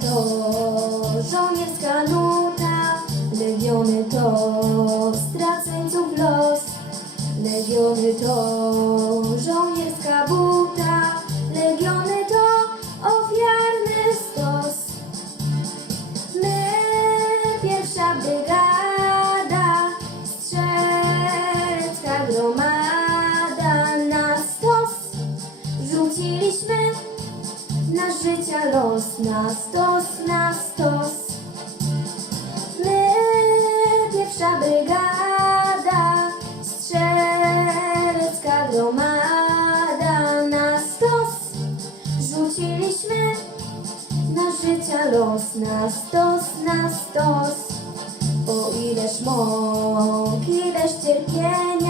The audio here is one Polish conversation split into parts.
to żołnierska nuta, legiony to straceńców los. Legiony to żołnierska życia los, na stos, na stos. My, pierwsza brygada, strzelecka gromada, na stos rzuciliśmy nasz życia los, na stos, na stos. O ileż mąk, ileż cierpienia,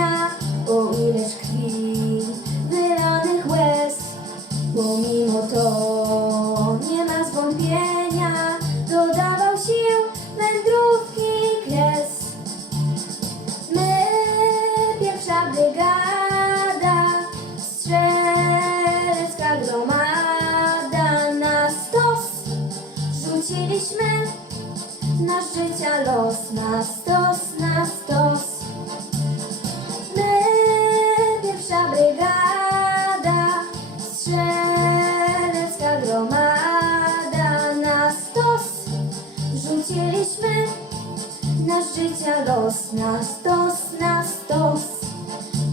rzuciliśmy nasz życia los, na stos, na stos. My, pierwsza brygada, strzelecka gromada, na stos rzuciliśmy nasz życia los, na stos, na stos.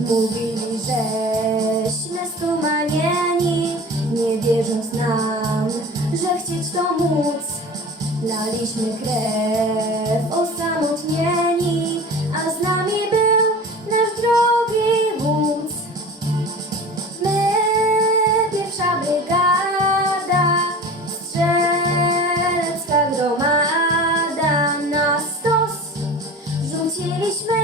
Mówili, żeśmy stumanieni, nie wierząc nam, że chcieć to móc. Laliśmy krew osamotnieni, a z nami był nasz drogi wódz. My, pierwsza brygada, strzelecka gromada, na stos rzuciliśmy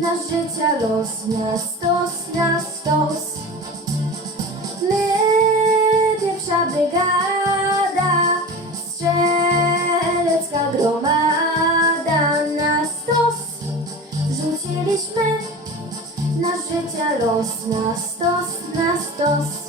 nasz życia los, na stos, na stos. Rzuciliśmy nasz życia los, na stos, na stos.